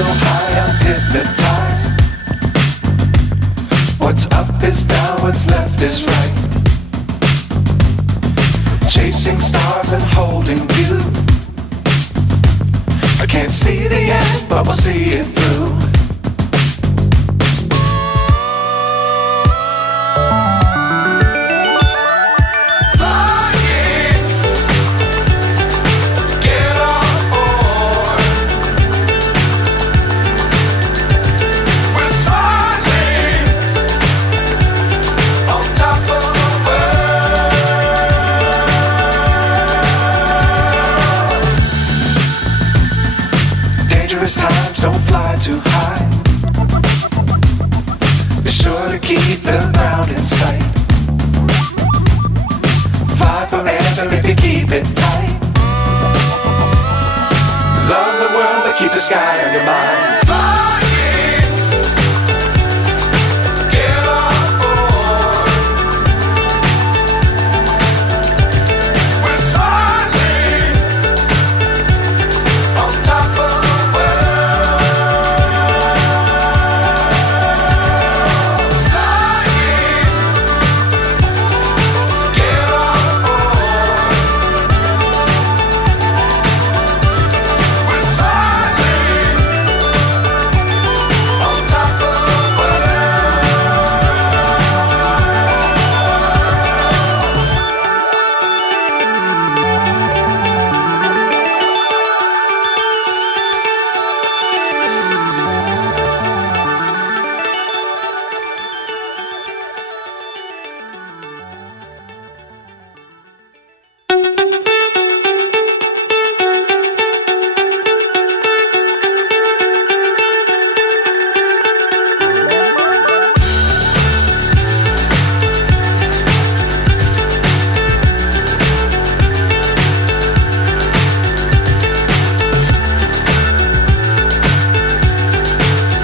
so high I'm hypnotized. What's up is down, what's left is right. Chasing stars and holding you. I can't see the end, but we'll see it through. Times don't fly too high. Be sure to keep the ground in sight. Fly forever if you keep it tight. Love the world but keep the sky on your mind.